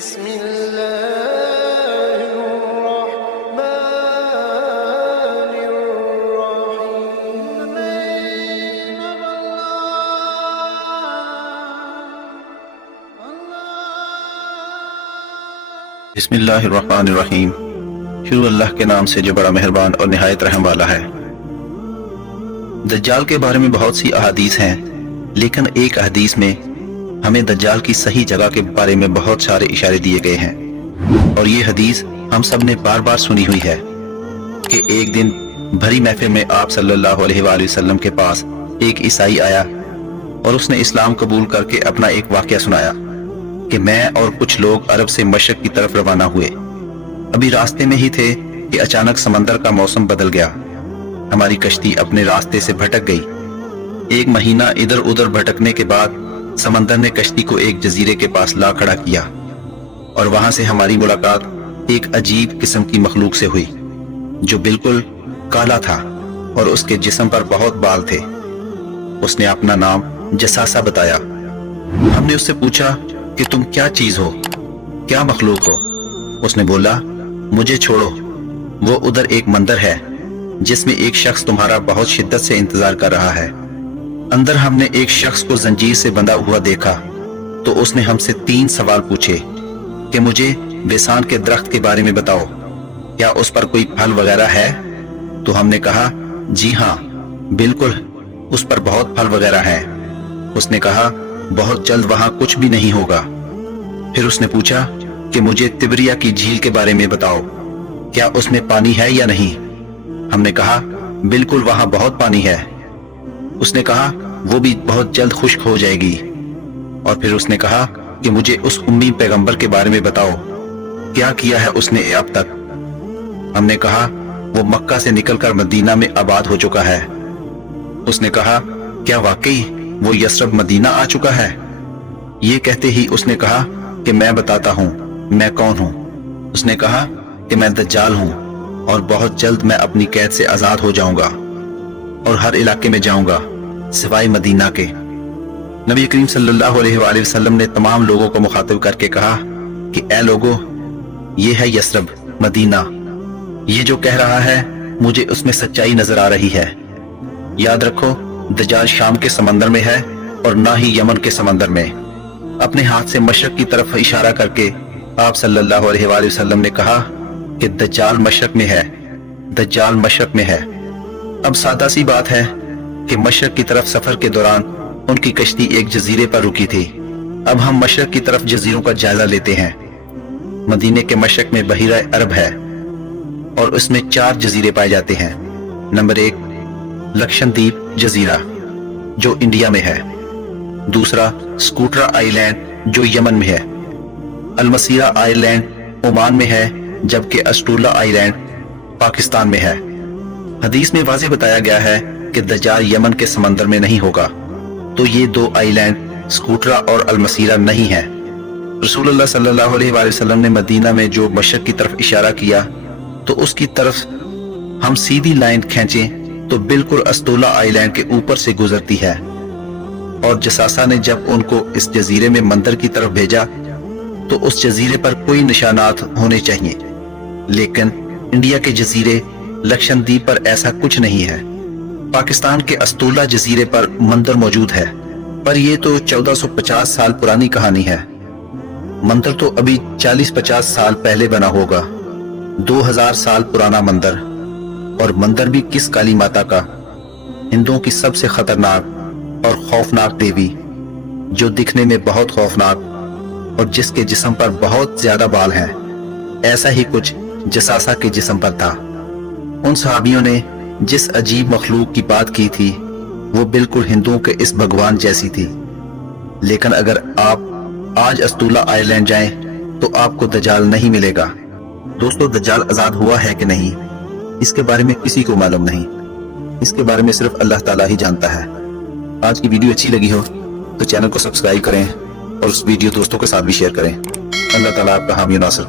بسم الله الرحمن الرحيم. بسم اللہ الرحمن الرحیم. شروع اللہ کے نام سے جو بڑا مہربان اور نہایت رحم والا ہے. دجال کے بارے میں بہت سی احادیث ہیں، لیکن ایک حدیث میں ہمیں دجال کی صحیح جگہ کے بارے میں بہت سارے اشارے دیے گئے ہیں، اور یہ حدیث ہم سب نے بار بار سنی ہوئی ہے کہ ایک دن بھری محفل میں آپ صلی اللہ علیہ وآلہ وسلم کے پاس ایک عیسائی آیا اور اس نے اسلام قبول کر کے اپنا ایک واقعہ سنایا کہ میں اور کچھ لوگ عرب سے مشرق کی طرف روانہ ہوئے. ابھی راستے میں ہی تھے کہ اچانک سمندر کا موسم بدل گیا. ہماری کشتی اپنے راستے سے بھٹک گئی. ایک مہینہ ادھر ادھر بھٹکنے کے بعد سمندر نے کشتی کو ایک جزیرے کے پاس لا کھڑا کیا، اور وہاں سے ہماری ملاقات ایک عجیب قسم کی مخلوق سے ہوئی جو بالکل کالا تھا اور اس کے جسم پر بہت بال تھے. اس نے اپنا نام جساسہ بتایا. ہم نے اس سے پوچھا کہ تم کیا چیز ہو، کیا مخلوق ہو؟ اس نے بولا مجھے چھوڑو، وہ ادھر ایک مندر ہے جس میں ایک شخص تمہارا بہت شدت سے انتظار کر رہا ہے. اندر ہم نے ایک شخص کو زنجیر سے بندھا ہوا دیکھا تو اس نے ہم سے 3 سوال پوچھے کہ مجھے بیسان کے درخت کے بارے میں بتاؤ، کیا اس پر کوئی پھل وغیرہ ہے؟ تو ہم نے کہا جی ہاں بالکل، اس پر بہت پھل وغیرہ ہیں. اس نے کہا بہت جلد وہاں کچھ بھی نہیں ہوگا. پھر اس نے پوچھا کہ مجھے تبریہ کی جھیل کے بارے میں بتاؤ، کیا اس میں پانی ہے یا نہیں؟ ہم نے کہا بالکل وہاں بہت پانی ہے. اس نے کہا وہ بھی بہت جلد خشک ہو جائے گی. اور پھر اس نے کہا کہ مجھے اس امی پیغمبر کے بارے میں بتاؤ، کیا کیا ہے اس نے اب تک؟ ہم نے کہا وہ مکہ سے نکل کر مدینہ میں آباد ہو چکا ہے. اس نے کہا کیا واقعی وہ یثرب مدینہ آ چکا ہے؟ یہ کہتے ہی اس نے کہا کہ میں بتاتا ہوں میں کون ہوں. اس نے کہا کہ میں دجال ہوں اور بہت جلد میں اپنی قید سے آزاد ہو جاؤں گا اور ہر علاقے میں جاؤں گا سوائے مدینہ کے. نبی کریم صلی اللہ علیہ وآلہ وسلم نے تمام لوگوں کو مخاطب کر کے کہا کہ اے لوگو، یہ ہے یثرب مدینہ. یہ جو کہہ رہا ہے مجھے اس میں سچائی نظر آ رہی ہے. یاد رکھو دجال شام کے سمندر میں ہے اور نہ ہی یمن کے سمندر میں. اپنے ہاتھ سے مشرق کی طرف اشارہ کر کے آپ صلی اللہ علیہ وآلہ وسلم نے کہا کہ دجال مشرق میں ہے، دجال مشرق میں ہے. اب سادہ سی بات ہے کہ مشرق کی طرف سفر کے دوران ان کی کشتی ایک جزیرے پر رکی تھی. اب ہم مشرق کی طرف جزیروں کا جائزہ لیتے ہیں. مدینے کے مشرق میں بحیرہ عرب ہے اور اس میں 4 جزیرے پائے جاتے ہیں. نمبر 1 لکشدیپ جزیرہ جو انڈیا میں ہے. دوسرا سکوٹرا آئی لینڈ جو یمن میں ہے. المسیرہ آئی لینڈ عمان میں ہے، جبکہ اسٹولا آئی لینڈ پاکستان میں ہے. حدیث میں واضح بتایا گیا ہے کہ دجال یمن کے سمندر میں نہیں ہوگا، تو یہ 2 آئی لینڈ سکوٹرا اور المسیرہ نہیں ہے. رسول اللہ صلی اللہ علیہ وآلہ وسلم نے مدینہ میں جو مشرق کی طرف اشارہ کیا تو اس کی طرف ہم سیدھی لائن کھینچیں تو بالکل اسٹولا آئی لینڈ کے اوپر سے گزرتی ہے. اور جساسہ نے جب ان کو اس جزیرے میں مندر کی طرف بھیجا تو اس جزیرے پر کوئی نشانات ہونے چاہیے، لیکن انڈیا کے جزیرے لکشدیپ پر ایسا کچھ نہیں ہے. پاکستان کے اسٹولا جزیرے پر مندر موجود ہے، پر یہ تو 1450 سال پرانی کہانی ہے. مندر تو ابھی 40-50 سال پہلے بنا ہوگا. 2000 سال پرانا مندر، اور مندر بھی کس کالی ماتا کا، ہندوؤں کی سب سے خطرناک اور خوفناک دیوی، جو دکھنے میں بہت خوفناک اور جس کے جسم پر بہت زیادہ بال ہیں. ایسا ہی کچھ جساسہ کے جسم پر تھا. ان صحابیوں نے جس عجیب مخلوق کی بات کی تھی وہ بالکل ہندوؤں کے اس بھگوان جیسی تھی. لیکن اگر آپ آج اسٹولا آئی لینڈ جائیں تو آپ کو دجال نہیں ملے گا. دوستو دجال آزاد ہوا ہے کہ نہیں، اس کے بارے میں کسی کو معلوم نہیں. اس کے بارے میں صرف اللہ تعالیٰ ہی جانتا ہے. آج کی ویڈیو اچھی لگی ہو تو چینل کو سبسکرائب کریں اور اس ویڈیو دوستوں کے ساتھ بھی شیئر کریں. اللہ تعالیٰ آپ کا حامی و ناصر.